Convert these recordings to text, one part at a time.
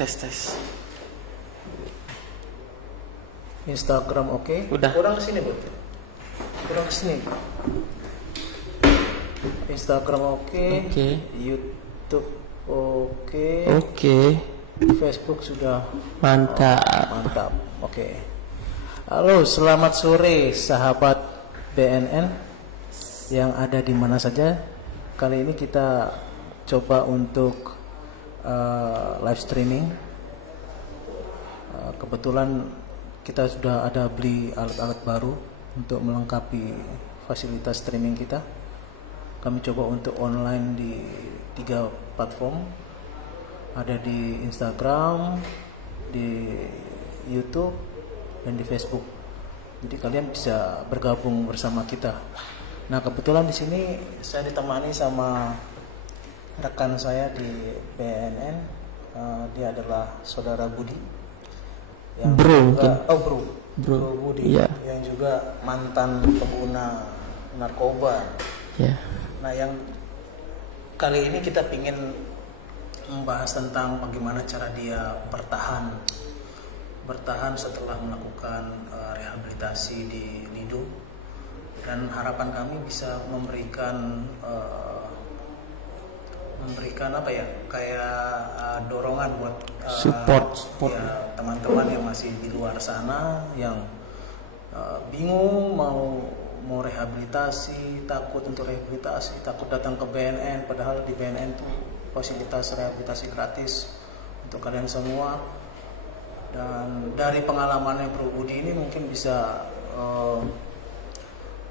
tes. Instagram oke. Udah. Kurang ke sini, Bu. Kurang ke sini. Instagram oke. Oke. YouTube oke. Oke. Facebook sudah Mantap. mantap. Oke. Halo, selamat sore sahabat BNN yang ada di mana saja. Kali ini kita coba untuk live streaming. Kebetulan kita sudah ada beli alat-alat baru untuk melengkapi fasilitas streaming kita. Kami coba untuk online di 3 platform. Ada di Instagram, di YouTube, dan di Facebook. Jadi kalian bisa bergabung bersama kita. Nah, kebetulan di sini saya ditemani sama rekan saya di BNN. Dia adalah saudara Budi. Yang Bro, juga, mungkin. Bro Budi, Iya. yang juga mantan pengguna narkoba. Ya. Nah, yang kali ini kita ingin membahas tentang bagaimana cara dia bertahan setelah melakukan rehabilitasi di Lido, dan harapan kami bisa memberikan apa ya, kayak dorongan buat Support. ya, teman-teman yang masih di luar sana yang bingung mau rehabilitasi, takut untuk rehabilitasi, takut datang ke BNN, padahal di BNN tuh fasilitas rehabilitasi gratis untuk kalian semua. Dan dari pengalamannya Bro Budi ini mungkin bisa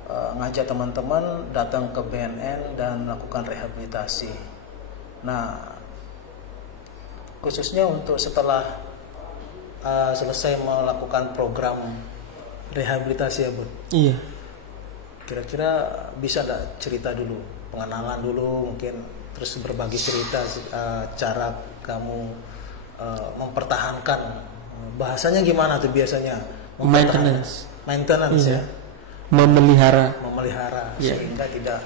ngajak teman-teman datang ke BNN dan melakukan rehabilitasi. Nah, khususnya untuk setelah selesai melakukan program rehabilitasi ya Bud. Iya. Kira-kira bisa nggak cerita dulu, pengenalan dulu mungkin, terus berbagi cerita cara kamu mempertahankan, bahasanya gimana tuh biasanya? Maintenance Iya. ya. Memelihara. Iya. Sehingga tidak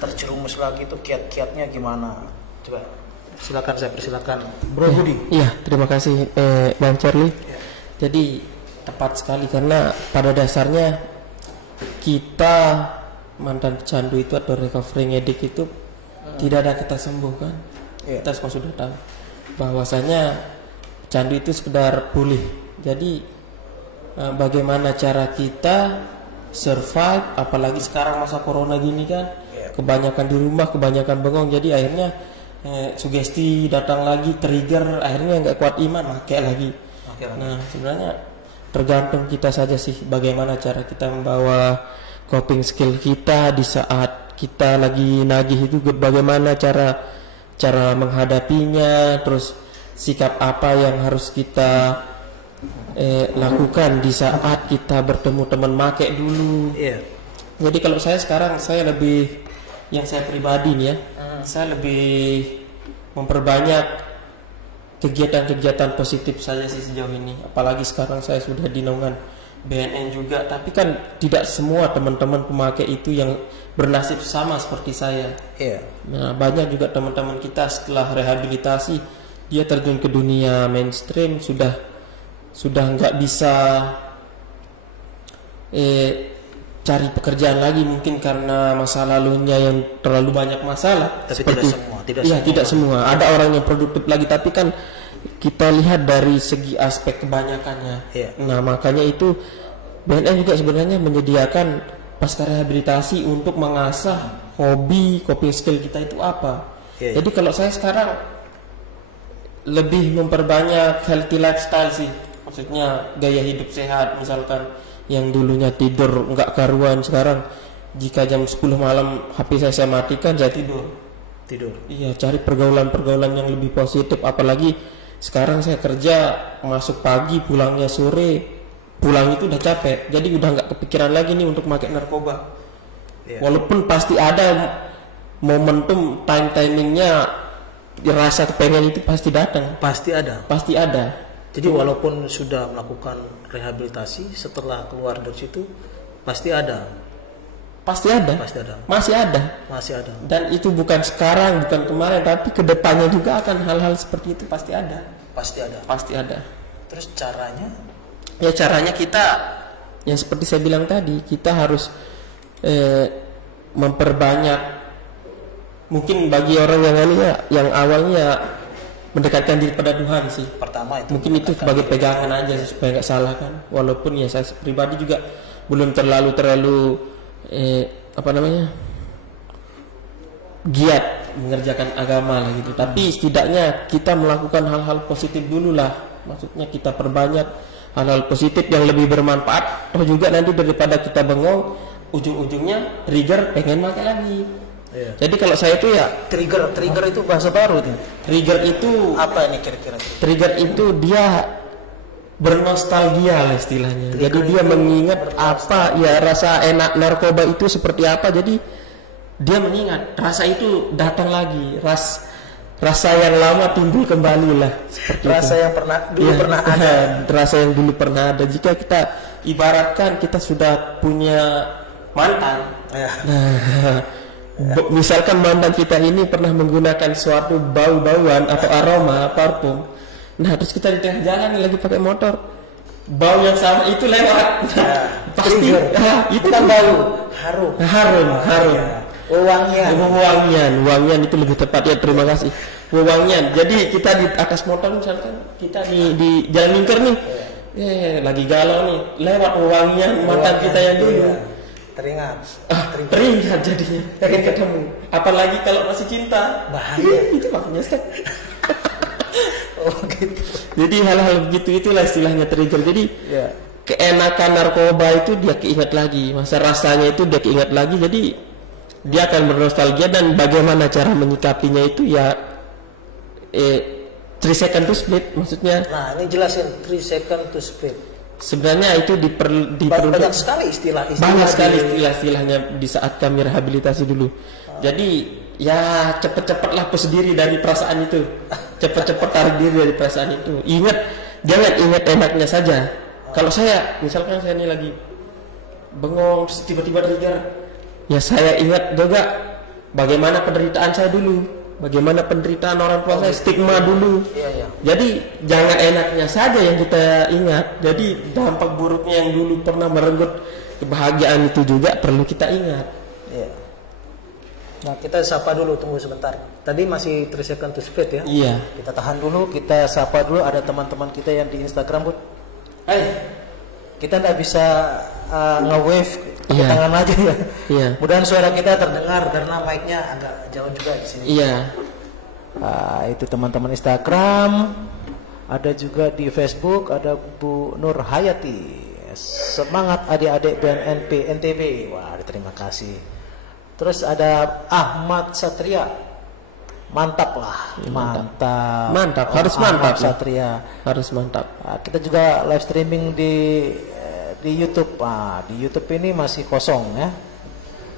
terjerumus lagi tuh kiat-kiatnya gimana? Coba silakan, saya persilakan Bro Budi. Iya, terima kasih Bang Charlie. Ya. Jadi tepat sekali, karena pada dasarnya kita mantan pecandu itu atau recovering addict itu tidak ada kata sembuh kan. Kita semua sudah tahu bahwasanya candu itu sekedar pulih. Jadi bagaimana cara kita survive, apalagi sekarang masa corona gini kan, kebanyakan di rumah, kebanyakan bengong, jadi akhirnya sugesti datang lagi, trigger, akhirnya nggak kuat iman, pakai lagi. Nah, sebenarnya tergantung kita saja sih bagaimana cara kita membawa coping skill kita di saat kita lagi nagih itu, bagaimana cara menghadapinya, terus sikap apa yang harus kita lakukan di saat kita bertemu teman make dulu. Jadi kalau saya sekarang, saya lebih, yang saya pribadi nih ya, saya lebih memperbanyak kegiatan-kegiatan positif saja sih sejauh ini. Apalagi sekarang saya sudah di naungan BNN juga, tapi kan tidak semua teman-teman pemakai itu yang bernasib sama seperti saya. Nah, banyak juga teman-teman kita setelah rehabilitasi dia terjun ke dunia mainstream, sudah nggak bisa cari pekerjaan lagi, mungkin karena masa lalunya yang terlalu banyak masalah. Tapi seperti, tidak semua. Ada orang yang produktif lagi, tapi kan kita lihat dari segi aspek kebanyakannya. Nah, makanya itu BNN juga sebenarnya menyediakan pasca rehabilitasi untuk mengasah hobi, coping skill kita itu apa. Jadi kalau saya sekarang lebih memperbanyak healthy lifestyle sih, maksudnya gaya hidup sehat. Misalkan yang dulunya tidur nggak karuan, sekarang jika jam 10 malam HP saya matikan, saya tidur. Iya, cari pergaulan yang lebih positif. Apalagi sekarang saya kerja masuk pagi, pulangnya sore, pulang itu udah capek, jadi udah nggak kepikiran lagi nih untuk pakai narkoba. Walaupun pasti ada momentum timingnya, rasa kepengen itu pasti datang, pasti ada. Jadi walaupun sudah melakukan rehabilitasi, setelah keluar dari situ masih ada. Masih ada. Dan itu bukan sekarang, bukan kemarin, tapi kedepannya juga akan hal-hal seperti itu pasti ada. Pasti ada. Pasti ada. Terus caranya? Ya caranya kita, yang seperti saya bilang tadi, kita harus memperbanyak. Mungkin bagi orang yang ya, yang awalnya mendekatkan diri pada Tuhan sih. Pertama itu. Mungkin itu sebagai pegangan aja supaya nggak salah kan. Walaupun ya saya pribadi juga belum terlalu giat mengerjakan agama lah gitu. Tapi setidaknya kita melakukan hal-hal positif dulu lah. Maksudnya kita perbanyak hal-hal positif yang lebih bermanfaat. Atau juga nanti daripada kita bengong, ujung-ujungnya trigger pengen makan lagi. Iya. Jadi kalau saya itu ya trigger itu bahasa baru nih. Trigger itu apa ini kira-kira? Trigger itu dia bernostalgia lah istilahnya. Jadi dia mengingat apa ya rasa enak narkoba itu seperti apa. Jadi dia mengingat rasa itu datang lagi, rasa yang lama timbul kembali lah. Rasa itu. yang pernah ada. Rasa yang dulu pernah ada. Jika kita ibaratkan kita sudah punya mantan. Ya. Misalkan mantan kita ini pernah menggunakan suatu bau-bauan atau aroma parfum. Nah terus kita di tengah jalan lagi pakai motor, bau yang sama itu lewat. Pasti itu bukan bau, harum. Ya. Wewangian itu lebih tepat ya, terima kasih. Wewangian. Jadi kita di atas motor misalkan kita di jalan lingkar nih, lagi galau nih, lewat wewangian mantan kita yang dulu. Teringat jadinya pengen ketemu, apalagi kalau masih cinta, bahaya. Itu makanya Oh gitu. Jadi hal-hal begitu itulah istilahnya trigger. Jadi keenakan narkoba itu dia keinget lagi, masa rasanya itu dia keinget lagi. Jadi dia akan bernostalgia, dan bagaimana cara menyikapinya itu ya 3 second to split, maksudnya. Nah ini jelasin 3 second to split. Sebenarnya itu banyak sekali istilahnya di saat kami rehabilitasi dulu. Jadi ya cepet-cepetlah hapus diri dari perasaan itu, cepet-cepet tarik diri dari perasaan itu. Jangan ingat enaknya saja. Kalau saya misalkan saya ini lagi bengong tiba-tiba trigger, ya saya ingat juga bagaimana penderitaan saya dulu. Bagaimana penderitaan orang tua saya, stigma dulu. Jadi jangan enaknya saja yang kita ingat. Jadi dampak buruknya yang dulu pernah merenggut kebahagiaan itu juga perlu kita ingat. Nah kita sapa dulu, tunggu sebentar. Tadi masih 3 second to split ya. Iya. Kita tahan dulu, kita sapa dulu. Ada teman-teman kita yang di Instagram, Bud. Kita nggak bisa nge-wave tangan aja ya. Iya. Mudah-mudahan suara kita terdengar karena mic-nya agak jauh juga di sini. Iya. Itu teman-teman Instagram, ada juga di Facebook, ada Bu Nur Hayati. Semangat adik-adik BNNP NTB. Wah, terima kasih. Terus ada Ahmad Satria. Mantap lah, mantap. Harus mantap Satria. Harus mantap. Kita juga live streaming di YouTube. Di YouTube ini masih kosong ya,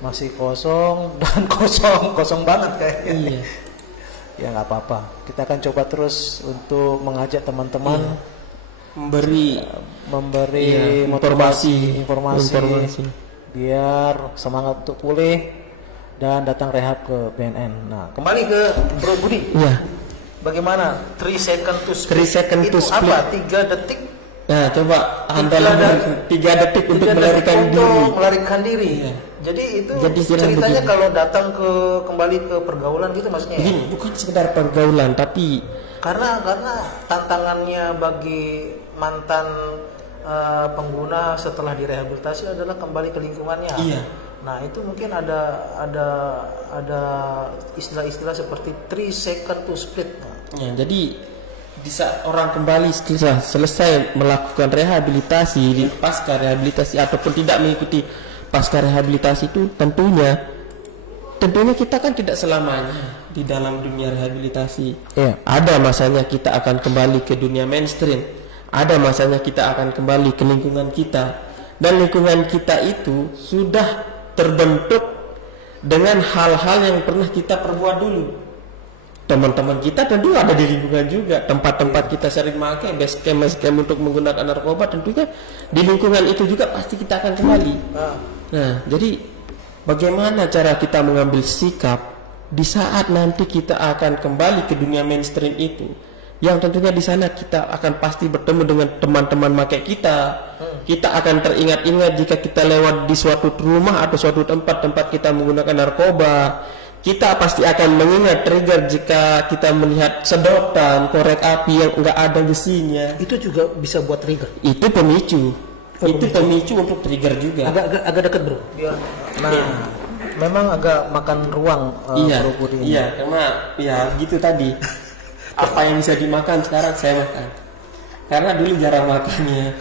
masih kosong dan kosong banget kayaknya. Iya. Ya nggak apa-apa. Kita akan coba terus untuk mengajak teman-teman, memberi informasi informasi biar semangat untuk pulih dan datang rehab ke BNN. Nah, kembali ke Bro Budi. Iya. Bagaimana 3 second to split? 3 second to split. Apa? 3 detik. Nah, coba Anda 3 detik untuk melarikan diri. Iya. Jadi itu ceritanya kalau datang kembali ke pergaulan gitu maksudnya. Begini, bukan sekedar pergaulan tapi karena tantangannya bagi mantan pengguna setelah direhabilitasi adalah kembali ke lingkungannya. Iya. Nah itu mungkin ada istilah-istilah seperti 3 second to split. Ya, jadi di saat orang kembali setelah selesai melakukan rehabilitasi, pasca rehabilitasi ataupun tidak mengikuti pasca rehabilitasi itu tentunya kita kan tidak selamanya di dalam dunia rehabilitasi. Ada masanya kita akan kembali ke dunia mainstream. Ada masanya kita akan kembali ke lingkungan kita, dan lingkungan kita itu sudah terbentuk dengan hal-hal yang pernah kita perbuat dulu. Teman-teman kita tentu ada di lingkungan juga, tempat-tempat kita sering pakai base camp untuk menggunakan narkoba, tentunya di lingkungan itu juga pasti kita akan kembali. Nah, jadi bagaimana cara kita mengambil sikap di saat nanti kita akan kembali ke dunia mainstream itu? yang tentunya di sana kita akan pasti bertemu dengan teman-teman makai kita. Kita akan teringat-ingat jika kita lewat di suatu rumah atau suatu tempat kita menggunakan narkoba. Kita pasti akan mengingat trigger jika kita melihat sedotan, korek api yang enggak ada besinya. Itu juga bisa buat trigger. Itu pemicu. Itu pemicu untuk trigger juga. Agak dekat bro. Iya. Nah, memang agak makan ruang. Bro ini. Iya, karena ya gitu tadi. Apa yang bisa dimakan sekarang saya makan. Karena dulu jarang makannya.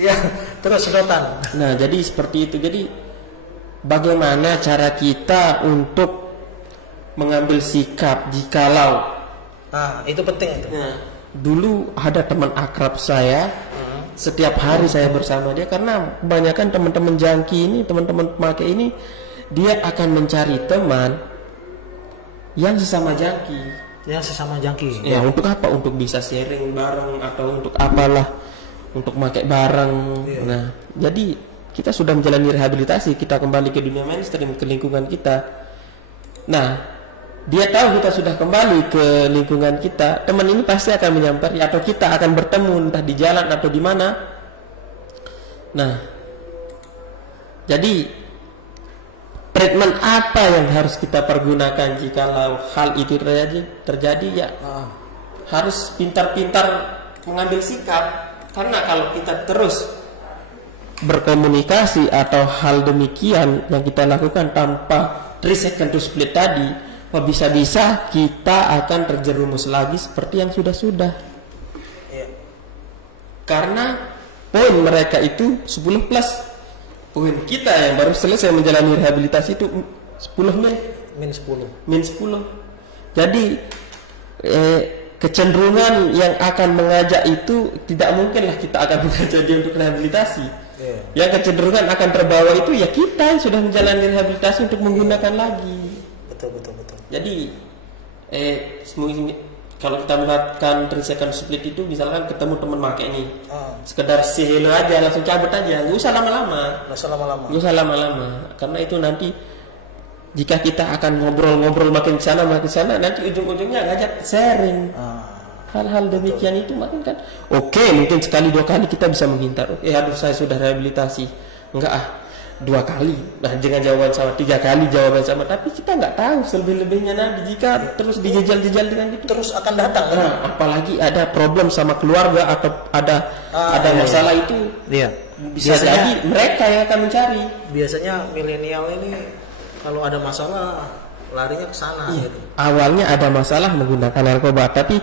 Iya. Terus sedotan. Nah, jadi seperti itu. Jadi bagaimana cara kita untuk mengambil sikap jikalau itu penting itu. Nah, dulu ada teman akrab saya, setiap hari saya bersama dia karena kebanyakan teman-teman jangki ini, teman-teman pemakai ini, dia akan mencari teman yang sesama jangki. Yang sesama jangki. Ya, untuk apa? Untuk bisa sharing bareng atau untuk apalah, untuk pakai bareng. Nah, jadi kita sudah menjalani rehabilitasi, kita kembali ke dunia mainstream, ke lingkungan kita. Nah, dia tahu kita sudah kembali ke lingkungan kita, teman ini pasti akan menyampaikan atau kita akan bertemu entah di jalan atau di mana. Nah, jadi treatment apa yang harus kita pergunakan jika hal itu terjadi ya harus pintar-pintar mengambil sikap. Karena kalau kita terus berkomunikasi atau hal demikian yang kita lakukan tanpa 3 second to split tadi, bisa-bisa kita akan terjerumus lagi seperti yang sudah-sudah. Karena poin mereka itu 10 plus, poin kita yang baru selesai menjalani rehabilitasi itu 10 min 10. Jadi kecenderungan yang akan mengajak itu tidak mungkinlah kita akan mengajak dia untuk rehabilitasi. Yang kecenderungan akan terbawa itu ya kita yang sudah menjalani rehabilitasi untuk menggunakan lagi. Betul. Jadi kalau kita melihatkan 3 second split itu misalkan ketemu teman makai ini, sekedar say hello aja, langsung cabut aja, nggak usah lama-lama. Karena itu nanti jika kita akan ngobrol makin sana nanti ujung-ujungnya ngajak sharing. Hal-hal demikian itu makin kan mungkin sekali 2 kali kita bisa menghindar. Aduh saya sudah rehabilitasi, enggak 2 kali, nah dengan jawaban sama, 3 kali jawaban sama, tapi kita nggak tahu selebih-lebihnya nanti jika terus dijejal-jejal dengan itu terus akan datang. Nah, apalagi ada problem sama keluarga atau ada masalah itu, bisa jadi mereka yang akan mencari. Biasanya milenial ini kalau ada masalah larinya ke sana. Gitu. Awalnya ada masalah menggunakan narkoba, tapi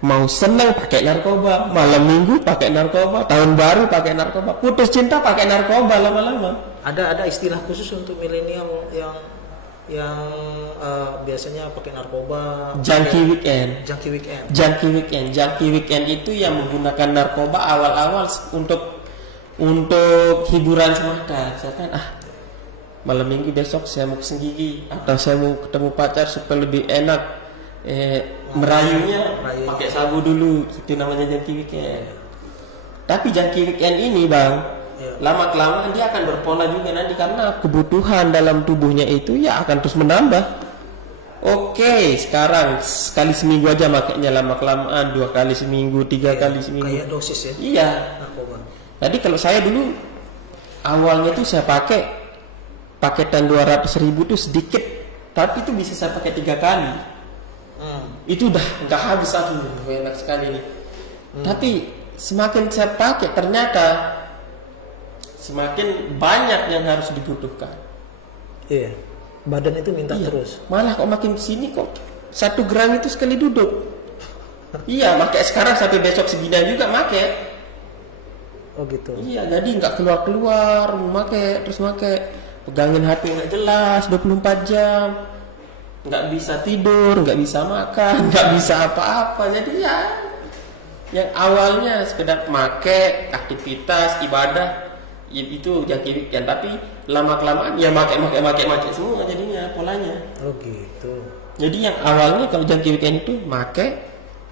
mau senang pakai narkoba, malam minggu pakai narkoba, tahun baru pakai narkoba, putus cinta pakai narkoba, lama-lama. Ada istilah khusus untuk milenial yang biasanya pakai narkoba. Junkie weekend. Junkie weekend itu yang menggunakan narkoba awal-awal untuk hiburan semata. Misalkan malam minggu besok saya mau keseng gigi atau saya mau ketemu pacar supaya lebih enak. Merayunya pakai sabu dulu, itu namanya junkie weekend. Tapi junkie weekend ini bang, lama kelamaan dia akan berpola juga nanti karena kebutuhan dalam tubuhnya itu ya akan terus menambah. Sekarang sekali seminggu aja makanya, lama kelamaan 2 kali seminggu, 3 kali seminggu. Kayak dosis ya. Iya. Jadi kalau saya dulu awalnya tuh saya pakai paketan 200.000 tuh sedikit, tapi itu bisa saya pakai 3 kali. Itu udah nggak habis, enak sekali nih. Tapi semakin saya pakai ternyata semakin banyak yang harus dibutuhkan. Badan itu minta terus. Malah kok makin kesini kok 1 gram itu sekali duduk. Pakai sekarang sampai besok segini juga pakai. Gitu. Jadi nggak keluar terus pegangin HP nggak jelas 24 jam. Nggak bisa tidur, nggak bisa makan, nggak bisa apa-apa. Jadi yang awalnya sekedar make aktivitas ibadah itu junkie weekend, tapi lama kelamaan make semua jadinya polanya. Gitu. Jadi yang awalnya kalau junkie weekend itu make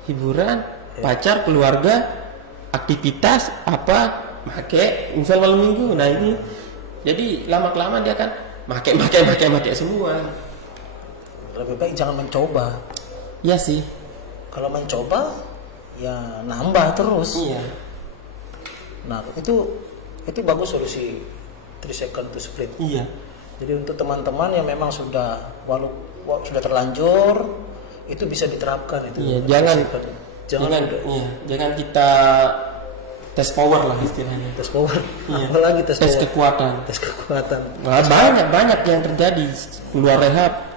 hiburan, pacar, keluarga, aktivitas make misal malam minggu. Nah ini jadi lama kelamaan dia kan make semua. Lebih baik jangan mencoba. Iya sih. Kalau mencoba ya nambah terus. Iya. Nah itu bagus solusi 3 second to split. Iya. Jadi untuk teman-teman yang memang sudah sudah terlanjur, itu bisa diterapkan itu. Iya, jangan kita tes power lah istilahnya. Tes power. Iya. Apalagi tes kekuatan. Tes kekuatan. Nah, banyak yang terjadi keluar rehab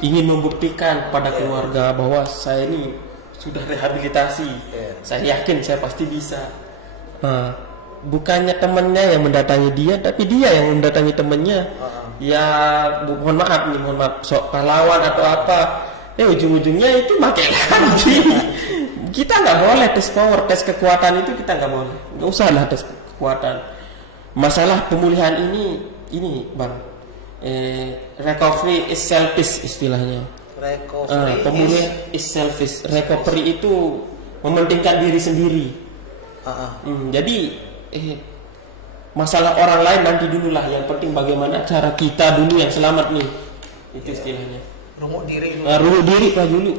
ingin membuktikan pada keluarga bahwa saya ini sudah rehabilitasi. Saya yakin saya pasti bisa. Bukannya temannya yang mendatangi dia, tapi dia yang mendatangi temannya. Ya mohon maaf sok pahlawan atau apa. Ujung-ujungnya itu pakai lagi. Kita nggak boleh tes power, tes kekuatan itu kita nggak boleh. Nggak usah lah tes kekuatan. Masalah pemulihan ini bang, recovery is selfish istilahnya. Pemulihan is selfish. Recovery itu mementingkan diri sendiri. Jadi masalah orang lain nanti dulu lah. Yang penting bagaimana cara kita dulu yang selamat nih. Itu istilahnya. Rumuk diri dulu. Rumuk diri lah dulu.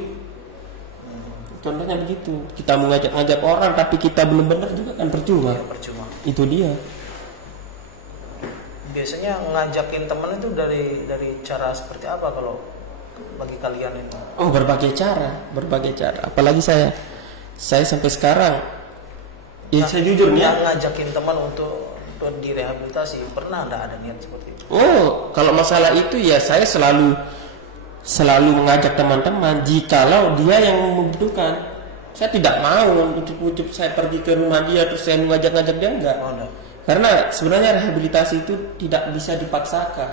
Contohnya begitu. Kita mengajak-ngajak orang tapi kita belum benar juga kan percuma. Ya, percuma. Itu dia. Biasanya ngajakin teman itu dari cara seperti apa kalau bagi kalian itu? Berbagai cara. Apalagi saya sampai sekarang. Saya jujur nih. Ngajakin teman untuk direhabilitasi, pernah ada niat seperti itu? Kalau masalah itu ya saya selalu mengajak teman-teman jikalau dia yang membutuhkan. Saya tidak mau ucup-ucup saya pergi ke rumah dia terus saya mengajak-ngajak dia, enggak. Karena sebenarnya rehabilitasi itu tidak bisa dipaksakan.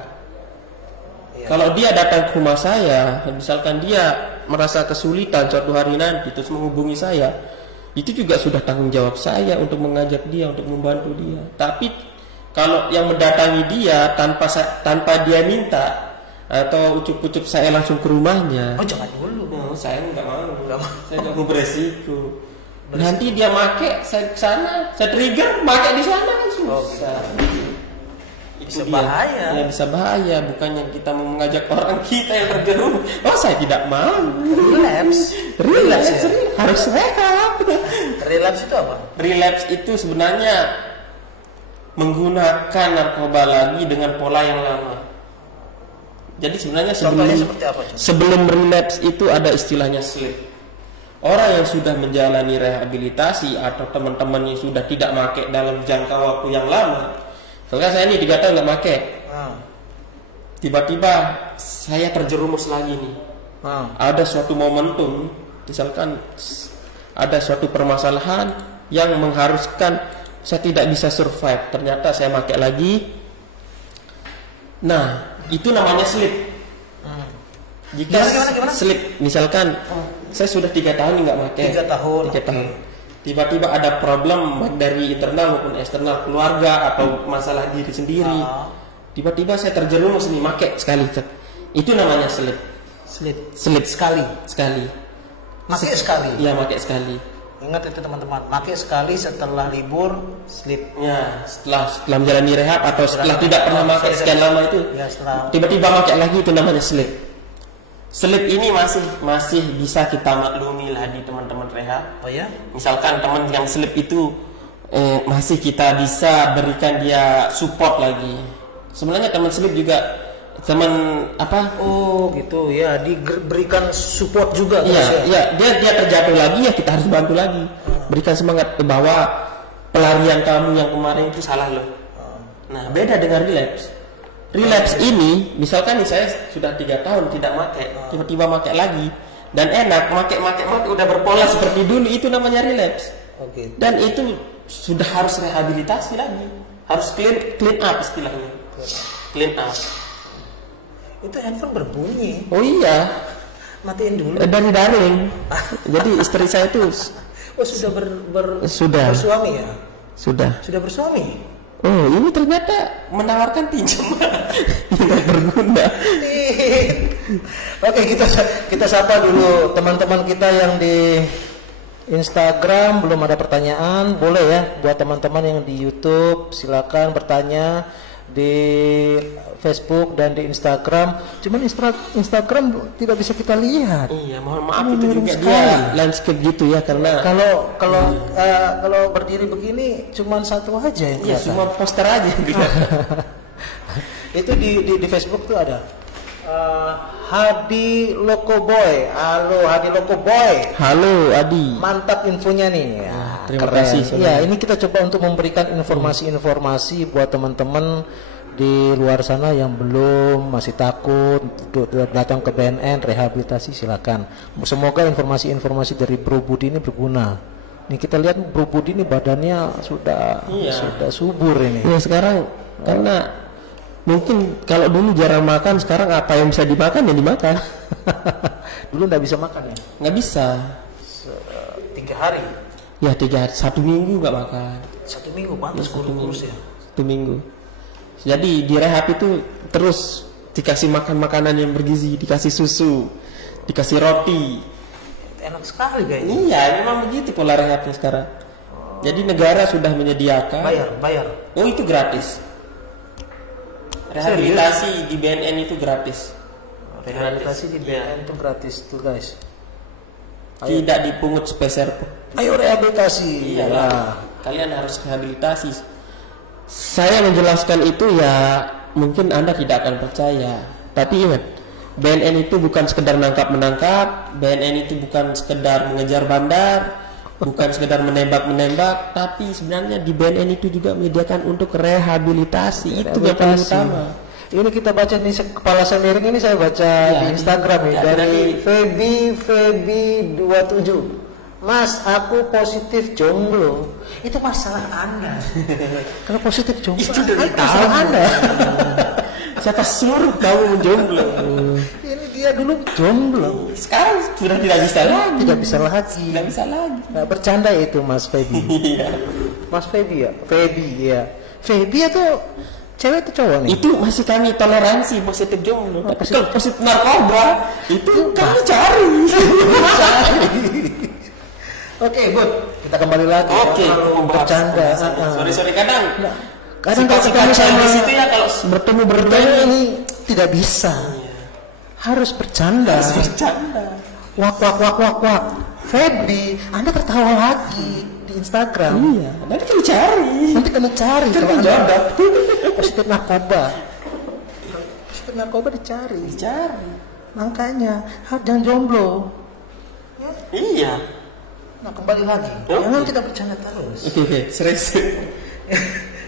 Kalau dia datang ke rumah saya, misalkan dia merasa kesulitan suatu hari nanti terus menghubungi saya, itu juga sudah tanggung jawab saya untuk mengajak dia, untuk membantu dia. Tapi kalau yang mendatangi dia tanpa dia minta atau ucup-ucup saya langsung ke rumahnya, jangan dulu. Saya nggak mau. Saya nggak mau beresiko. Nanti dia make, saya ke sana, saya trigger, make di sana kan susah. Bisa bahaya. Ya bisa bahaya. Bukannya kita mau mengajak orang kita yang terjerumus. Saya tidak mau. Relapse. Harus rehab. Relapse itu apa? Relapse itu sebenarnya menggunakan narkoba lagi dengan pola yang lama. Jadi sebenarnya sebelum relapse itu ada istilahnya slip. Orang yang sudah menjalani rehabilitasi atau teman-teman yang sudah tidak pakai dalam jangka waktu yang lama. Soalnya saya ini 3 tahun nggak pakai. Tiba-tiba saya terjerumus lagi nih. Ada suatu momentum, misalkan ada suatu permasalahan yang mengharuskan saya tidak bisa survive. Ternyata saya pakai lagi. Nah, itu namanya slip. Jika gimana? Slip, misalkan saya sudah 3 tahun nggak pakai. 3 tahun. Tiba-tiba ada problem dari internal maupun eksternal keluarga atau masalah diri sendiri. Tiba-tiba saya terjerumus nih, pakai sekali. Itu namanya slip. Slip sekali. Pakai sekali. Iya, pakai sekali. Ingat itu teman-teman, pakai sekali setelah libur slip. Ya, setelah menjalani rehab atau setelah tidak pernah pakai sekian lama itu. Ya, tiba-tiba pakai lagi, itu namanya slip. Slip ini masih bisa kita maklumi lah di teman-teman rehab. Oh ya? Misalkan teman yang slip itu masih kita bisa berikan dia support lagi. Sebenarnya teman slip juga teman apa? Oh gitu ya, diberikan support juga. Iya, dia terjatuh lagi ya kita harus bantu lagi. Berikan semangat bahwa pelarian kamu yang kemarin itu salah loh. Nah, beda dengan relapse. Relapse ini, misalkan nih saya sudah 3 tahun tidak pakai, tiba-tiba pakai lagi dan enak, pakai udah berpola seperti dulu, itu namanya relapse. Dan itu sudah harus rehabilitasi lagi, harus clean up istilahnya. Clean up. Itu handphone berbunyi. Oh iya. Matiin dulu. Dari darling. Jadi istri saya itu sudah sudah bersuami ya? Sudah bersuami. Oh, ini ternyata menawarkan pinjaman tidak berguna. Oke, kita sapa dulu teman-teman kita yang di Instagram. Belum ada pertanyaan, boleh ya buat teman-teman yang di YouTube silakan bertanya. di Facebook dan di Instagram. Cuman Instagram tidak bisa kita lihat. Iya, mohon maaf itu juga dia landscape gitu ya, karena kalau berdiri begini cuman satu aja yang iya, kelihatan. cuma poster aja gitu. Itu di Facebook tuh ada Hadi Lokoboy. Halo Hadi Lokoboy. Halo Adi. Mantap infonya nih. Ya, terima keren. kasih. Ya, ini kita coba untuk memberikan informasi-informasi buat teman-teman di luar sana yang masih takut untuk datang ke BNN rehabilitasi, silakan. Semoga informasi-informasi dari Bro Budi ini berguna. Nih kita lihat Bro Budi ini badannya sudah subur ini. Ya sekarang karena mungkin kalau dulu jarang makan, sekarang apa yang bisa dimakan ya dimakan. Dulu nggak bisa makan ya? Nggak bisa. 3 hari. Ya 3 hari, 1 minggu nggak makan. 1 minggu pantas kurus ya. 1 minggu. Jadi di rehab itu terus dikasih makan makanan yang bergizi, dikasih susu, dikasih roti. Enak sekali kayaknya. Iya, memang begitu pola rehabnya sekarang. Jadi negara sudah menyediakan. Bayar. Oh, itu gratis. Rehabilitasi di BNN itu gratis. Rehabilitasi di BNN itu gratis tuh guys. Tidak dipungut sepeser pun. Ayo rehabilitasi. Iya, kalian harus rehabilitasi. Saya menjelaskan itu ya mungkin Anda tidak akan percaya. Tapi ingat, BNN itu bukan sekedar menangkap, BNN itu bukan sekedar mengejar bandar, bukan sekedar menembak, tapi sebenarnya di BNN itu juga menyediakan untuk rehabilitasi. Itu yang paling utama. Ini kita baca di kepala saya miring ini, saya baca di Instagram nih dari Feby 27. Mas, aku positif jomblo. Itu masalah Anda. Kalau positif jomblo itu masalah Anda. Siapa suruh kamu jomblo? Ini dia dulu jomblo. Sekarang sudah tidak bisa lagi. Tidak bisa lagi. Nah, bercanda itu Mas Feby. Mas Feby ya? Feby atau cewek atau cowok nih? Itu masih kami toleransi positif jomblo. Tapi kalau positif narkoba itu kami cari. Oke, good. Kita kembali lagi. Oke, bercanda. Sorry kadang kalau ketemu sama di situ ya, kalau bertemu ini tidak bisa. Harus bercanda. Wak. Feby, Anda tertawa lagi di Instagram. Iya, nanti kami cari. Kalau Anda positif narkoba. Positif narkoba dicari. Makanya, jangan jomblo. Iya. Nah, kembali lagi. Jangan kita bercanda terus. Oke, serius.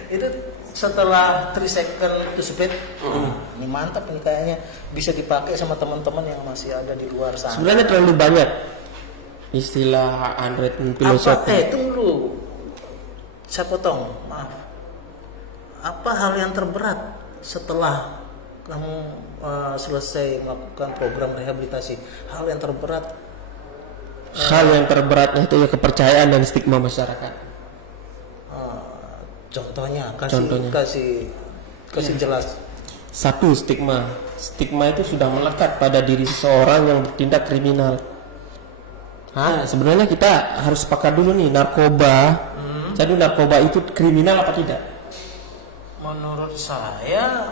Itu setelah 3 second to speed, ini mantap ini kayaknya bisa dipakai sama teman-teman yang masih ada di luar sana. Sebenarnya terlalu banyak istilah unwritten philosophy. Tunggu. Saya potong, maaf. Apa hal yang terberat setelah kamu selesai melakukan program rehabilitasi? Hal yang terberatnya itu ya kepercayaan dan stigma masyarakat. Contohnya, kasih jelas. Satu, stigma itu sudah melekat pada diri seseorang yang bertindak kriminal. Sebenarnya kita harus sepakat dulu nih, narkoba. Jadi narkoba itu kriminal apa tidak? Menurut saya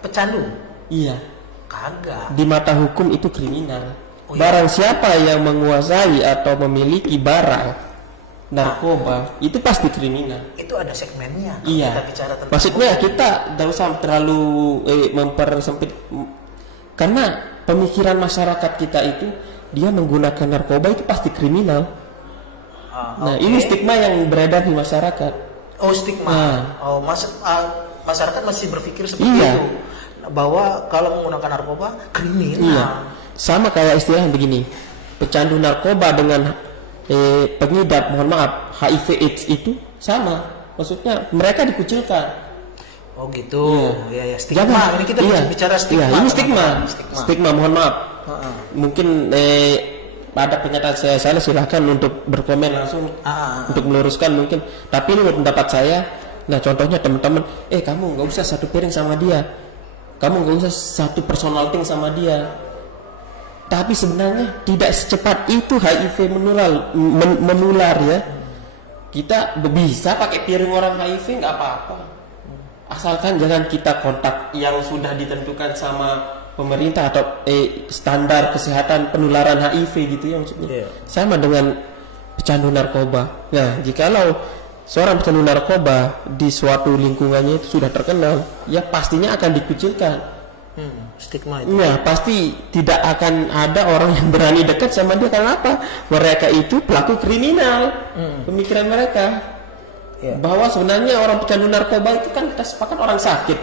pecandu. Iya. Kagak. Di mata hukum itu kriminal. Barang siapa yang menguasai atau memiliki barang narkoba itu pasti kriminal. Itu ada segmennya. Iya. Kita bicara tentang maksudnya kita tidak usah terlalu mempersempit, karena pemikiran masyarakat kita itu dia menggunakan narkoba itu pasti kriminal. Nah, ini stigma yang beredar di masyarakat. Oh, stigma. Masyarakat masih berpikir seperti itu, bahwa kalau menggunakan narkoba kriminal. Iya. Sama kayak istilah begini, pecandu narkoba dengan pengidap, mohon maaf, HIV/AIDS itu sama. Maksudnya mereka dikucilkan. Oh gitu. Ya, stigma. Ini kita bicara stigma. Iya, ini stigma, mohon maaf. Mungkin ada pernyataan saya salah, silahkan untuk berkomen langsung untuk meluruskan mungkin. Tapi ini menurut pendapat saya. Nah, contohnya teman-teman, kamu nggak usah satu piring sama dia, kamu nggak usah satu personal thing sama dia. Tapi sebenarnya tidak secepat itu HIV menular ya. Kita bisa pakai piring orang HIV nggak apa-apa. asalkan jangan kita kontak yang sudah ditentukan sama pemerintah atau standar kesehatan penularan HIV gitu ya maksudnya. Sama dengan pecandu narkoba. Nah, jikalau seorang pecandu narkoba di suatu lingkungannya itu sudah terkenal, ya pastinya akan dikucilkan. Stigma itu. Ya, pasti tidak akan ada orang yang berani dekat sama dia. Karena apa? Mereka itu pelaku kriminal. Pemikiran mereka bahwa sebenarnya orang pecandu narkoba itu kan kita sepakat orang sakit.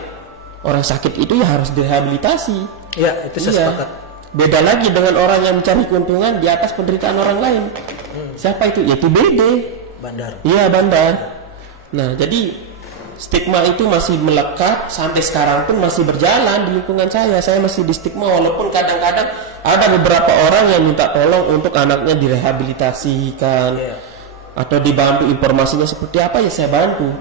Orang sakit itu ya harus direhabilitasi. Ya, itu saya sepakat. Beda lagi dengan orang yang mencari keuntungan di atas penderitaan orang lain. Siapa itu? Yaitu BD. Bandar. Iya, bandar. Nah, jadi stigma itu masih melekat sampai sekarang pun masih berjalan di lingkungan saya. Saya masih di stigma walaupun kadang-kadang ada beberapa orang yang minta tolong untuk anaknya direhabilitasikan atau dibantu informasinya seperti apa ya saya bantu.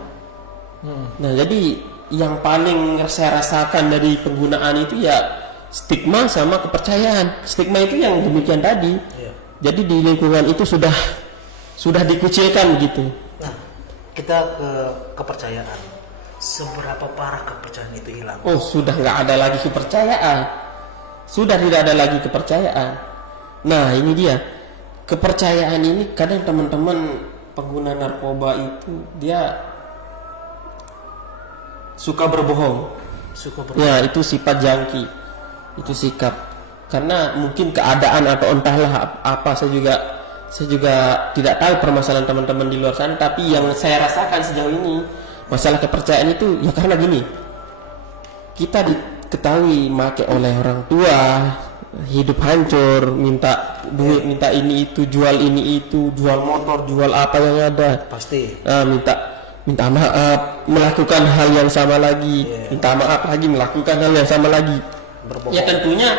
Nah, jadi yang paling saya rasakan dari penggunaan itu ya stigma sama kepercayaan. Stigma itu yang demikian tadi. Jadi di lingkungan itu sudah dikucilkan begitu. Nah, kita ke kepercayaan. Seberapa parah kepercayaan itu hilang? Oh, sudah nggak ada lagi kepercayaan. Sudah tidak ada lagi kepercayaan. Nah, ini dia. Kepercayaan ini kadang teman-teman pengguna narkoba itu dia suka berbohong. Ya, itu sifat jangki. Itu sikap. Karena mungkin keadaan atau entahlah apa saya juga tidak tahu permasalahan teman-teman di luar sana, tapi yang saya rasakan sejauh ini masalah kepercayaan itu ya karena gini. Kita diketahui make oleh orang tua, hidup hancur, minta duit, minta ini itu, jual ini itu, jual motor, jual apa yang ada. Pasti. Minta maaf, melakukan hal yang sama lagi, minta maaf lagi, melakukan hal yang sama lagi. Berbohong. Ya tentunya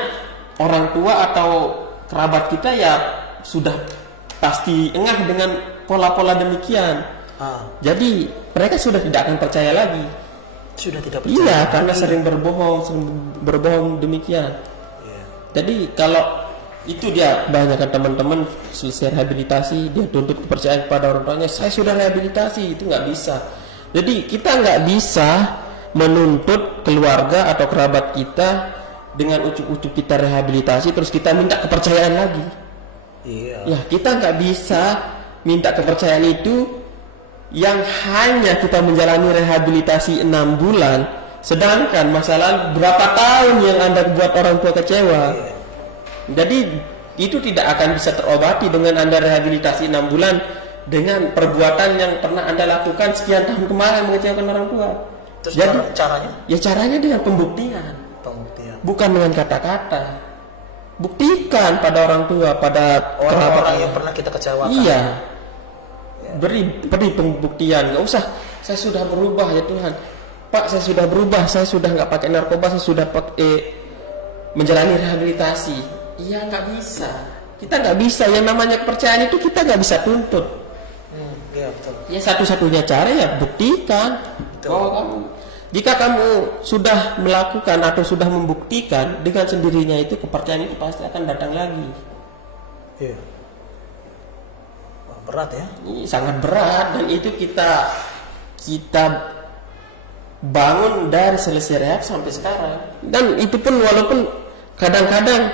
orang tua atau kerabat kita ya sudah pasti engah dengan pola-pola demikian. Jadi mereka sudah tidak akan percaya lagi. Sudah tidak percaya. Iya, karena sering berbohong demikian. Jadi kalau itu dia banyakkan teman-teman selesai rehabilitasi dia tuntut kepercayaan kepada orang tuanya, saya sudah rehabilitasi, itu nggak bisa. Jadi kita nggak bisa menuntut keluarga atau kerabat kita dengan ucup-ucup kita rehabilitasi terus kita minta kepercayaan lagi. Ya kita nggak bisa minta kepercayaan itu yang hanya kita menjalani rehabilitasi 6 bulan, sedangkan masalah berapa tahun yang Anda buat orang tua kecewa. Jadi itu tidak akan bisa terobati dengan Anda rehabilitasi 6 bulan dengan perbuatan yang pernah Anda lakukan sekian tahun kemarin mengecewakan orang tua. Terus jadi caranya? Ya caranya dengan pembuktian. Bukan dengan kata-kata. Buktikan pada orang tua, pada orang-orang yang pernah kita kecewakan. Iya. Beri pembuktian. Nggak usah saya sudah berubah ya Tuhan. Pak, saya sudah berubah, saya sudah nggak pakai narkoba, saya sudah menjalani rehabilitasi. Iya, nggak bisa. Kita nggak bisa. Yang namanya kepercayaan itu kita nggak bisa tuntut. Iya, betul. Ya satu-satunya cara ya buktikan bahwa kamu, jika kamu sudah melakukan atau sudah membuktikan dengan sendirinya itu kepercayaan itu pasti akan datang lagi. Iya. Wah, berat ya? Ini sangat berat dan itu kita bangun dari selesai rehab sampai sekarang. Dan itu pun walaupun kadang-kadang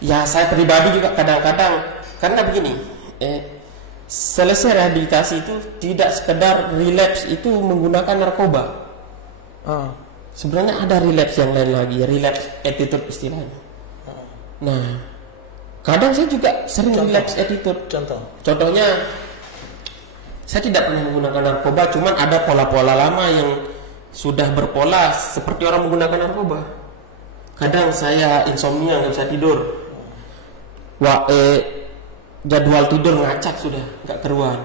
ya saya pribadi juga kadang-kadang karena begini, selesai rehabilitasi itu tidak sekedar relapse itu menggunakan narkoba. Sebenarnya ada relapse yang lain lagi, relapse attitude istilahnya. Nah, kadang saya juga sering relapse attitude. Contohnya, saya tidak pernah menggunakan narkoba, cuman ada pola-pola lama yang sudah berpola seperti orang menggunakan narkoba. Kadang saya insomnia, nggak bisa tidur. Jadwal tidur ngacak sudah, nggak keruan.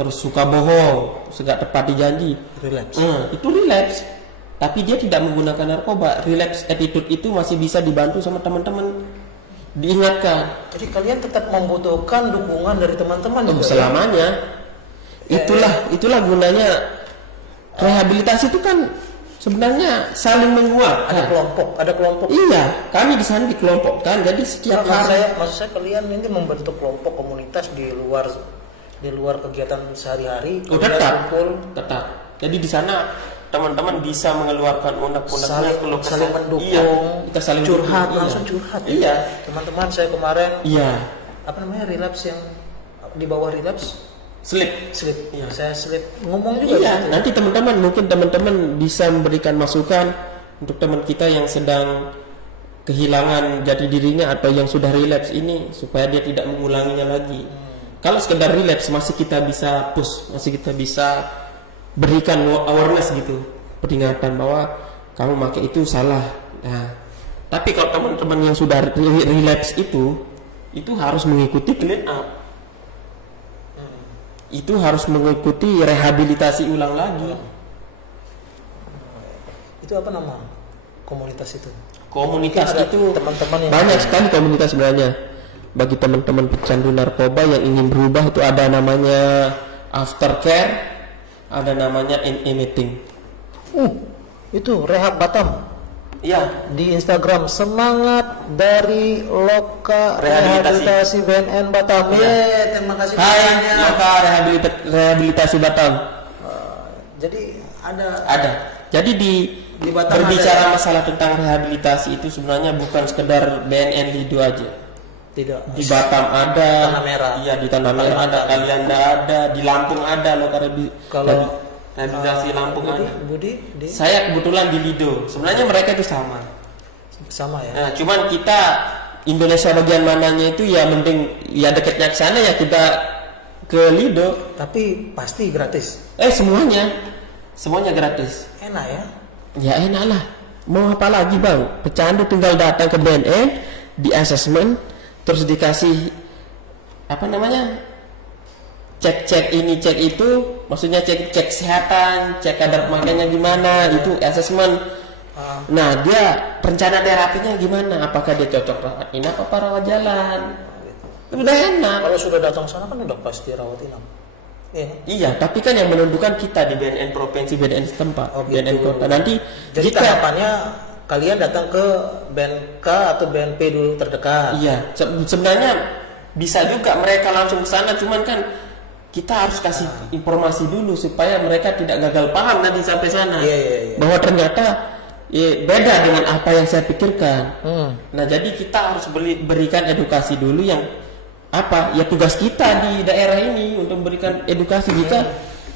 Terus suka bohong, nggak tepati janji. Relapse. Itu relapse. Tapi dia tidak menggunakan narkoba. Relapse attitude itu masih bisa dibantu sama teman-teman. Diingatkan. Jadi kalian tetap membutuhkan dukungan dari teman-teman juga. Selamanya. Itulah gunanya rehabilitasi itu kan sebenarnya saling menguat. Ada kelompok. Iya, kami di sana dikelompokkan. Jadi setiap hari. Maksud saya kalian ini membentuk kelompok komunitas di luar kegiatan sehari-hari. Tetap. Jadi di sana teman-teman bisa mengeluarkan unek-uneknya, saling mendukung, iya, kita saling curhat, dukung, langsung curhat. Iya. Teman-teman saya kemarin, iya, apa namanya, relapse yang di bawah relapse, slip. iya. Saya slip ngomong juga. Iya, gitu. nanti mungkin teman-teman bisa memberikan masukan untuk teman kita yang sedang kehilangan jati dirinya atau yang sudah relapse ini supaya dia tidak mengulanginya lagi. Kalau sekedar relapse masih kita bisa push, masih kita bisa berikan awareness gitu, peringatan bahwa kamu pakai itu salah. Nah, tapi kalau teman-teman yang sudah relapse itu harus mengikuti clean up. Itu harus mengikuti rehabilitasi ulang lagi. Itu apa nama komunitas itu? Komunitas itu teman-teman yang banyak sekali komunitas sebenarnya. Bagi teman-teman pecandu narkoba yang ingin berubah itu ada namanya aftercare, ada namanya NA meeting. Itu Rehab Batam. Iya, Di Instagram semangat dari Loka Rehabilitasi BNN Batam. Iya. Terima kasih Hai, banyak. Loka Rehabilitasi Batam. Jadi Ada. Jadi di Batam berbicara masalah tentang rehabilitasi itu sebenarnya bukan sekedar BNN Lido aja. Tidak. Di Batam ada, Tanah Merah. Iya, di Tanah Merah ada, Kalianda ada, di Lampung ada Loka Rehabilitasi Lampung ada. Budi di Saya kebetulan di Lido. Sebenarnya mereka itu sama ya. Nah, cuman kita Indonesia bagian mananya itu ya mending ya dekatnya ke sana ya kita ke Lido. Tapi pasti gratis. Semuanya gratis. Enak ya. Ya enak lah. Mau apa lagi bang? Pecandu tinggal datang ke BNN, di assessment, terus dikasih apa namanya? Cek ini, cek itu, maksudnya cek kesehatan, cek kadar makanya gimana, itu assessment. Nah dia rencana terapinya gimana? Apakah dia cocok rawat inap apa rawat jalan? Udah enak. Kalau sudah datang sana kan udah pasti rawat inap. Iya, tapi kan yang menentukan kita di BNN provinsi, BNN setempat, gitu. BNN kota. Nanti jadi tahapannya kalian datang ke BNK atau BNP dulu terdekat. Iya, sebenarnya bisa juga mereka langsung ke sana, cuman kan kita harus kasih informasi dulu supaya mereka tidak gagal paham nanti sampai sana. Iya. Bahwa ternyata beda dengan apa yang saya pikirkan. Nah, jadi kita harus berikan edukasi dulu yang apa ya tugas kita di daerah ini untuk memberikan edukasi. Jika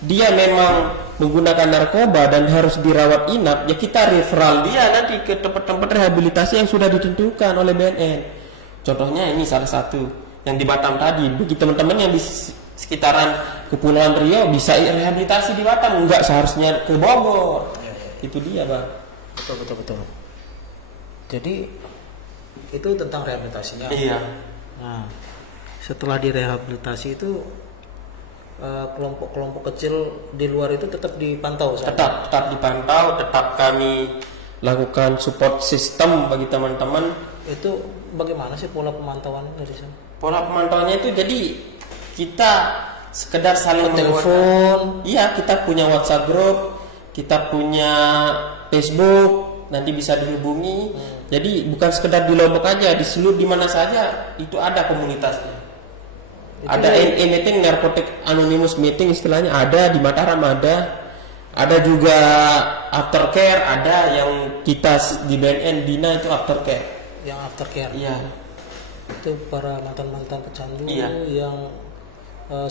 dia memang menggunakan narkoba dan harus dirawat inap, ya kita referral dia nanti ke tempat-tempat rehabilitasi yang sudah ditentukan oleh BNN. Contohnya ini salah satu yang di Batam tadi. Bagi teman-teman yang di sekitaran Kepulauan Riau bisa rehabilitasi di Batam, enggak seharusnya ke Bogor. Itu dia bang. Betul. Jadi itu tentang rehabilitasinya. Iya. Nah, setelah direhabilitasi itu kelompok-kelompok kecil di luar itu tetap dipantau. Tetap dipantau, tetap kami lakukan support system bagi teman-teman. Itu bagaimana sih pola pemantauan dari sana? Pola pemantauannya itu jadi kita sekedar saling telepon. Iya, kita punya WhatsApp group, kita punya Facebook, nanti bisa dihubungi. Jadi bukan sekedar di Lombok aja, di seluruh di mana saja itu ada komunitasnya. Ada meeting narkotik anonymous meeting istilahnya ada di Mataram ada juga aftercare, ada yang kita di BNN Dina itu aftercare. Yang aftercare. Iya. Itu para mantan pecandu yang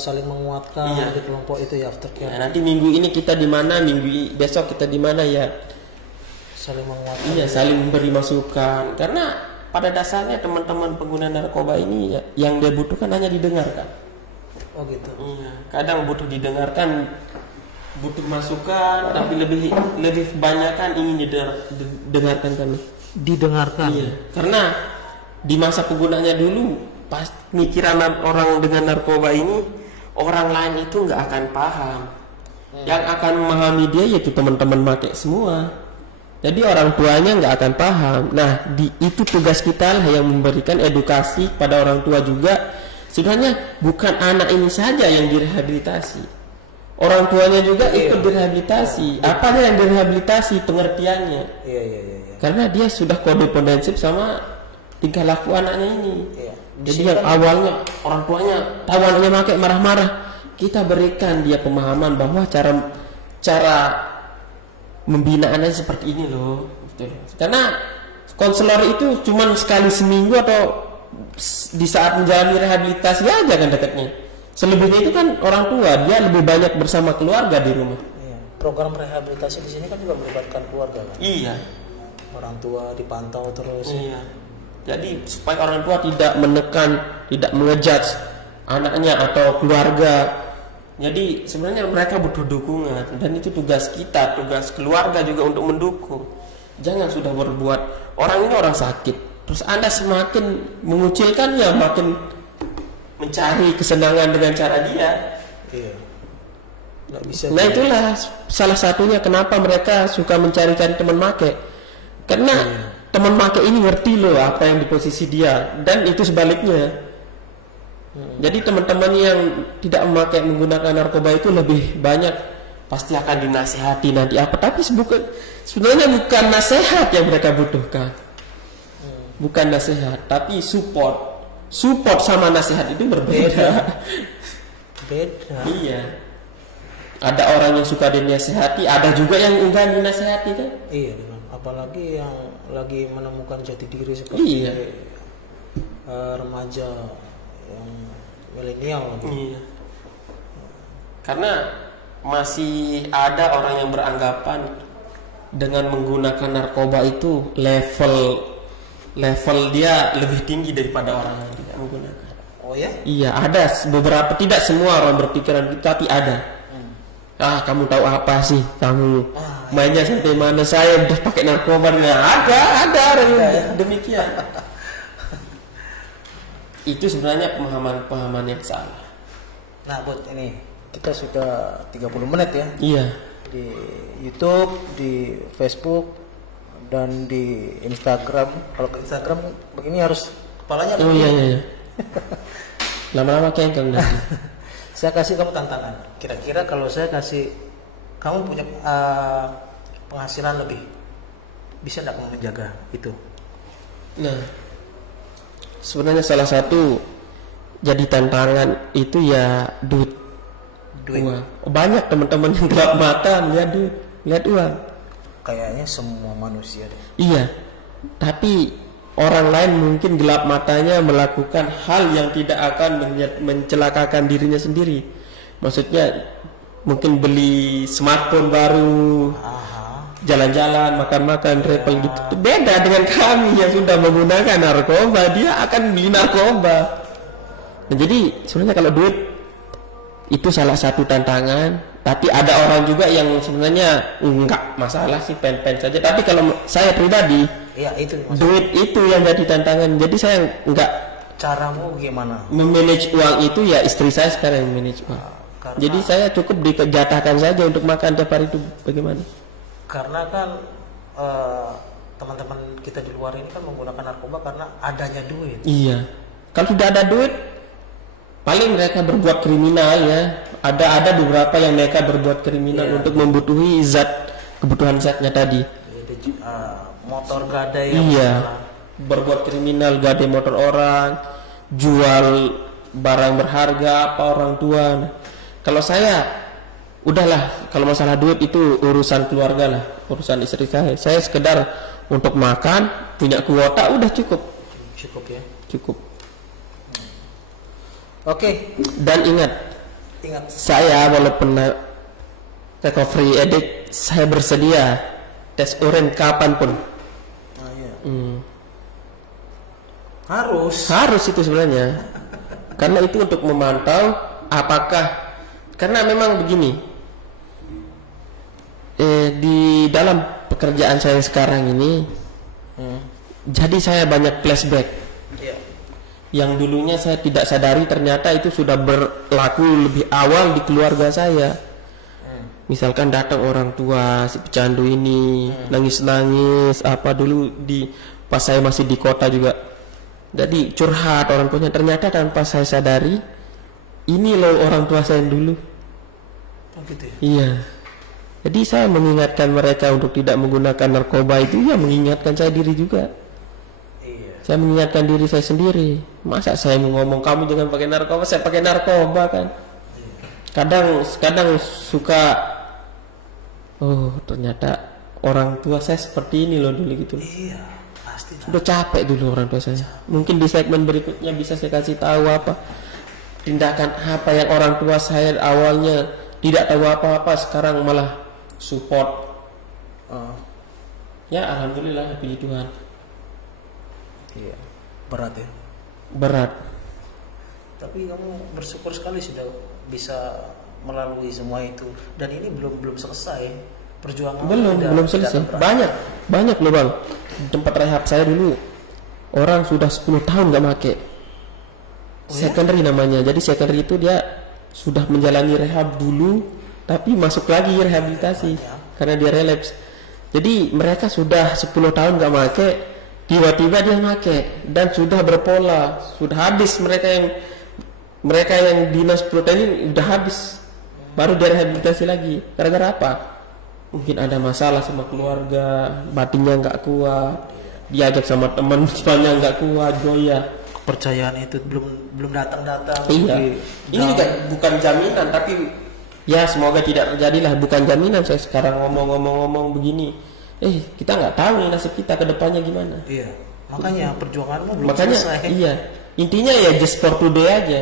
saling menguatkan di kelompok itu ya aftercare. Nah, nanti minggu ini kita di mana, besok kita di mana ya. Saling menguatkan. Iya, saling memberi masukan. Karena pada dasarnya teman-teman pengguna narkoba ini yang dia butuhkan hanya didengarkan. Oh gitu. Iya, kadang butuh didengarkan, butuh masukan, tapi lebih kebanyakan ingin didengarkan kami. Didengarkan. Iya. Karena di masa penggunanya dulu, pas pikiran orang dengan narkoba ini, orang lain itu nggak akan paham. Yang akan memahami dia yaitu teman-teman pakai semua. Jadi orang tuanya nggak akan paham. Nah, itu tugas kita lah yang memberikan edukasi pada orang tua juga. Sebenarnya bukan anak ini saja yang direhabilitasi, orang tuanya juga ikut direhabilitasi. Apa yang direhabilitasi pengertiannya? Iya. Karena dia sudah kodependensif sama tingkah laku anaknya ini. Iya. Jadi yang awalnya orang tuanya tahu anaknya pakai marah-marah, kita berikan dia pemahaman bahwa cara membina anak seperti ini loh, gitu. Karena konselor itu cuman sekali seminggu atau di saat menjalani rehabilitasi aja kan dekatnya. Selebihnya itu kan orang tua, dia lebih banyak bersama keluarga di rumah. Iya. Program rehabilitasi di sini kan juga melibatkan keluarga kan? Iya. Orang tua dipantau terus. Iya. Jadi supaya orang tua tidak menekan, tidak mengejudge anaknya atau keluarga. Jadi sebenarnya mereka butuh dukungan dan itu tugas kita, tugas keluarga juga untuk mendukung. Jangan sudah berbuat, orang ini orang sakit, terus Anda semakin mengucilkannya, makin mencari kesenangan dengan cara dia. Iya. Nggak bisa. Nah itulah salah satunya kenapa mereka suka mencari-cari teman make. Karena teman make ini ngerti loh apa yang di posisi dia, dan itu sebaliknya. Jadi teman-teman yang tidak menggunakan narkoba itu lebih banyak pasti akan dinasihati nanti apa, tapi sebenarnya bukan nasihat yang mereka butuhkan. Bukan nasihat, tapi support. Support sama nasihat itu berbeda. Beda. Iya. Ada orang yang suka dinasihati, ada juga yang enggak dinasihati kan? Iya, apalagi yang lagi menemukan jati diri seperti Iya. Remaja yang milenial. Iya. Karena masih ada orang yang beranggapan dengan menggunakan narkoba itu level dia lebih tinggi daripada orang yang tidak menggunakan. Oh ya? Iya, ada beberapa, tidak semua orang berpikiran gitu, tapi ada. Kamu tahu apa sih? Kamu mainnya sampai mana? Saya udah pakai narkoba. Ada orang yang demikian. Itu sebenarnya pemahaman yang salah. Nah, Bud, ini kita sudah 30 menit ya. Iya. Di YouTube, di Facebook, dan di Instagram. Kalau ke Instagram begini harus kepalanya. Oh iya. Lama-lama kengkang nanti. Saya kasih kamu tantangan. Kira-kira kalau saya kasih kamu punya penghasilan lebih, bisa tidak kamu menjaga itu? Nah, sebenarnya salah satu jadi tantangan itu ya duit. Uang. Banyak teman-teman yang gelap mata melihat duit, melihat uang. Kayaknya semua manusia deh. Iya, tapi orang lain mungkin gelap matanya melakukan hal yang tidak akan mencelakakan dirinya sendiri. Maksudnya mungkin beli smartphone baru, jalan-jalan, makan-makan, travel gitu. Beda dengan kami yang sudah menggunakan narkoba, dia akan beli narkoba. Nah, jadi sebenarnya kalau duit itu salah satu tantangan. Tapi ada orang juga yang sebenarnya enggak masalah sih, pen-pen saja. Tapi kalau saya pribadi, ya itu duit itu yang jadi tantangan. Jadi saya enggak. Caramu gimana? Memanage uang itu ya istri saya sekarang yang manage uang. Jadi saya cukup dijatahkan saja untuk makan tiap hari itu bagaimana? Karena kan teman-teman kita di luar ini kan menggunakan narkoba karena adanya duit. Iya. Kalau tidak ada duit, paling mereka berbuat kriminal ya. Ada beberapa yang mereka berbuat kriminal untuk membutuhi kebutuhan zatnya tadi. Motor gadai. Iya. Berbuat kriminal, gadai motor orang, jual barang berharga apa orang tua. Nah, kalau saya udahlah, kalau masalah duit itu urusan keluarga lah, urusan istri saya. Saya sekedar untuk makan, punya kuota udah cukup. Cukup ya. Cukup. Oke. Dan ingat, saya walaupun recovery addict, saya bersedia tes urin kapanpun. Harus itu sebenarnya. Karena itu untuk memantau apakah, karena memang begini, di dalam pekerjaan saya sekarang ini, jadi saya banyak flashback. Yang dulunya saya tidak sadari ternyata itu sudah berlaku lebih awal di keluarga saya. Misalkan datang orang tua si pecandu ini nangis-nangis apa dulu pas saya masih di kota juga. Jadi curhat orang tuanya, ternyata tanpa saya sadari ini loh orang tua saya dulu. Gitu ya? Iya. Jadi saya mengingatkan mereka untuk tidak menggunakan narkoba itu, ya mengingatkan saya diri juga. Saya mengingatkan diri saya sendiri. Masa saya mau ngomong kamu jangan pakai narkoba, saya pakai narkoba kan. Kadang suka, oh ternyata orang tua saya seperti ini loh dulu gitu. Iya, pasti. Udah capek dulu orang tua saya. Mungkin di segmen berikutnya bisa saya kasih tahu apa tindakan apa yang orang tua saya awalnya tidak tahu apa-apa, sekarang malah support. Ya alhamdulillah, puji Tuhan. Iya, berat ya. Berat. Tapi kamu bersyukur sekali sudah bisa melalui semua itu, dan ini belum selesai perjuangan. Belum selesai. Banyak loh bang. Di tempat rehab saya dulu orang sudah 10 tahun nggak make. Secondary namanya. Jadi secondary itu dia sudah menjalani rehab dulu, tapi masuk lagi rehabilitasi karena dia relapse. Jadi mereka sudah 10 tahun nggak make, tiba-tiba dia make dan sudah berpola, sudah habis. Mereka yang dinas protein ini udah habis, baru dia rehabilitasi lagi. Gara-gara apa? Mungkin ada masalah sama keluarga, batinnya nggak kuat, diajak sama teman-temannya nggak kuat, joya. Kepercayaan itu belum datang. Iya. Ini juga bukan jaminan, tapi ya semoga tidak terjadilah. Bukan jaminan saya sekarang ngomong begini. Kita nggak tahu nih nasib kita ke depannya gimana. Iya. Makanya perjuanganmu belum selesai. Iya. Intinya ya just for today aja.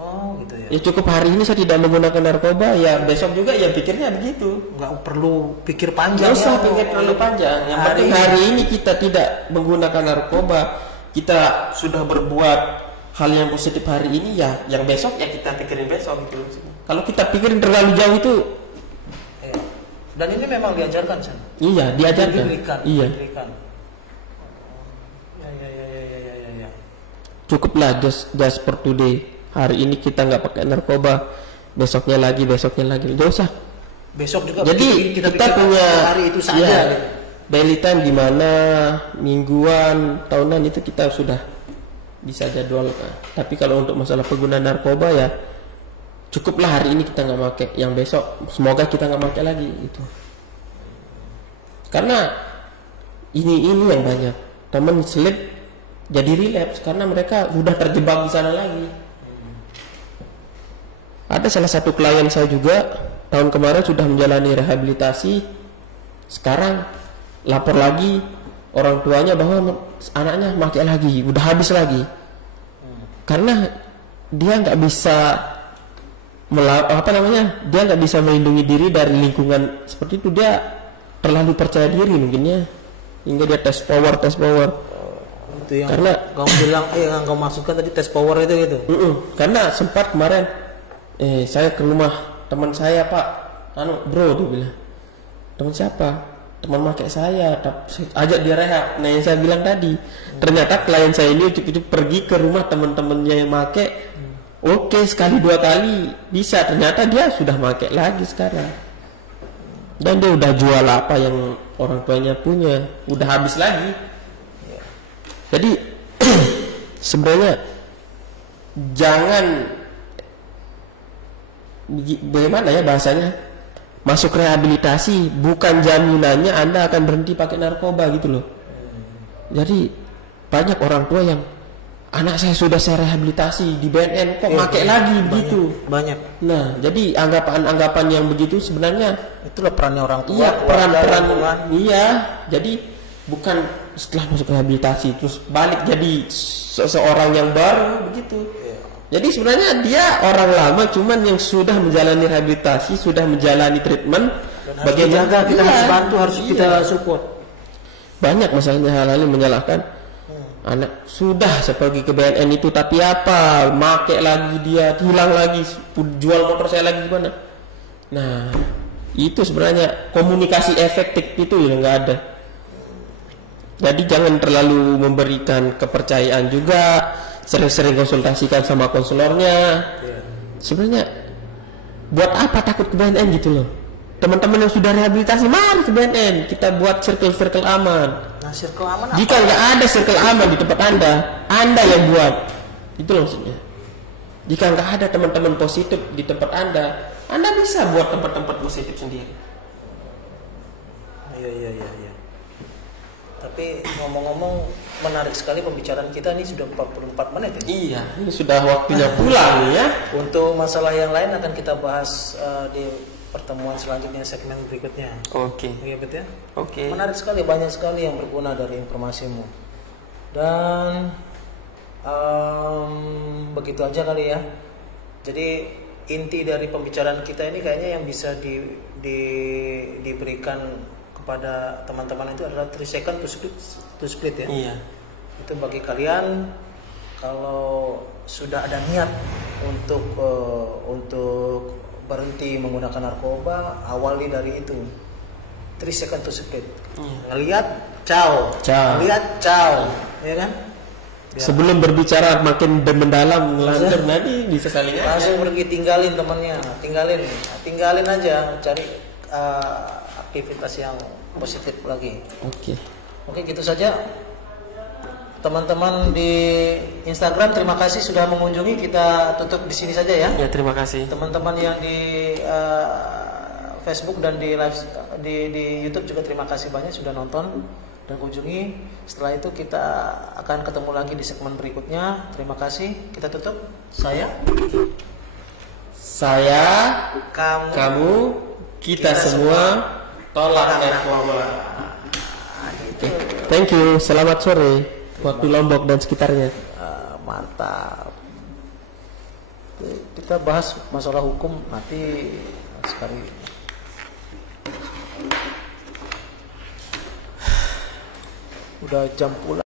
Oh gitu ya. Ya cukup hari ini saya tidak menggunakan narkoba, ya besok juga ya pikirnya begitu. Nggak perlu pikir panjang. Nggak usah pikir terlalu panjang. Yang penting hari ini kita tidak menggunakan narkoba, kita sudah berbuat hal yang positif hari ini, ya yang besok ya kita pikirin besok gitu. Kalau kita pikirin terlalu jauh itu. Dan ini memang diajarkan San? Iya, diajarkan. Iya. Ya. Cukuplah just for today. Hari ini kita nggak pakai narkoba, besoknya lagi, nggak usah. Besok juga. Jadi kita punya hari itu saja. Ya, daily time gimana, mingguan, tahunan itu kita sudah bisa jadwalkan. Tapi kalau untuk masalah penggunaan narkoba ya cukuplah hari ini kita nggak pakai, yang besok semoga kita nggak pakai lagi itu. Karena ini yang banyak teman slip jadi relapse karena mereka sudah terjebak di sana lagi. Ada salah satu klien saya juga tahun kemarin sudah menjalani rehabilitasi, sekarang lapor lagi orang tuanya bahwa anaknya pakai lagi, udah habis lagi. Karena dia nggak bisa dia nggak bisa melindungi diri dari lingkungan seperti itu. Dia terlalu percaya diri mungkinnya hingga dia tes power. Itu yang karena kamu bilang yang kamu masukkan tadi tes power itu gitu. Karena sempat kemarin saya ke rumah teman saya, Pak, bro, dia bilang, teman siapa? Teman pakai saya ajak dia rehab. Nah yang saya bilang tadi, ternyata klien saya ini itu pergi ke rumah teman-temannya yang pakai. Oke, sekali dua kali bisa, ternyata dia sudah pakai lagi sekarang. Dan dia udah jual apa yang orang tuanya punya, udah habis lagi. Jadi sebenarnya jangan, bagaimana ya bahasanya, masuk rehabilitasi bukan jaminannya Anda akan berhenti pakai narkoba gitu loh. Jadi banyak orang tua yang anak saya sudah saya rehabilitasi di BNN kok pakai lagi begitu. Banyak. Nah, jadi anggapan yang begitu sebenarnya itulah perannya orang tua. Iya, peran. Iya, jadi bukan setelah masuk rehabilitasi terus balik jadi seseorang yang baru begitu. Jadi sebenarnya dia orang lama, cuman yang sudah menjalani rehabilitasi, sudah menjalani treatment. Bagaimana kita harus bantu, harus kita support. Banyak masalahnya hal-hal yang menyalahkan. Anak sudah saya pergi ke BNN itu, tapi apa? Make lagi dia, hilang lagi, jual motor saya lagi gimana? Nah, itu sebenarnya komunikasi efektif itu yang nggak ada. Jadi jangan terlalu memberikan kepercayaan juga. Sering-sering konsultasikan sama konselornya. Sebenarnya buat apa takut ke BNN gitu loh. Teman-teman yang sudah rehabilitasi mari ke BNN, kita buat circle aman. Nah, circle aman apa? Jika nggak ada circle aman di tempat Anda yang buat. Itu loh maksudnya. Jika nggak ada teman-teman positif di tempat Anda bisa buat tempat-tempat positif sendiri. Iya. Tapi ngomong-ngomong, menarik sekali pembicaraan kita, ini sudah 44 menit ya? Iya, ini sudah waktunya pulang ya. Untuk masalah yang lain akan kita bahas di pertemuan selanjutnya, segmen berikutnya. Oke. Iya betul ya? Oke. Menarik sekali, banyak sekali yang berguna dari informasimu. Dan begitu aja kali ya. Jadi inti dari pembicaraan kita ini kayaknya yang bisa diberikan kepada teman-teman itu adalah 3 second to split ya. Iya. Itu bagi kalian kalau sudah ada niat untuk berhenti menggunakan narkoba, awali dari itu. 3 second to split. Ngelihat, ciao. Ngelihat, ciao. Ya kan? Biar sebelum berbicara makin mendalam lanjut nanti bisa saling langsung pergi, tinggalin temannya, tinggalin aja, cari aktivitas yang positif lagi. Oke, gitu saja teman-teman di Instagram. Terima kasih sudah mengunjungi. Kita tutup di sini saja ya. Ya, terima kasih. Teman-teman yang di Facebook dan di live di YouTube juga terima kasih banyak sudah nonton dan kunjungi. Setelah itu kita akan ketemu lagi di segmen berikutnya. Terima kasih. Kita tutup. Saya, kamu, kita semua tolak narkoba. Thank you. Selamat sore waktu Lombok dan sekitarnya. Mantap. Kita bahas masalah hukum nanti sekali. Udah jam pulang.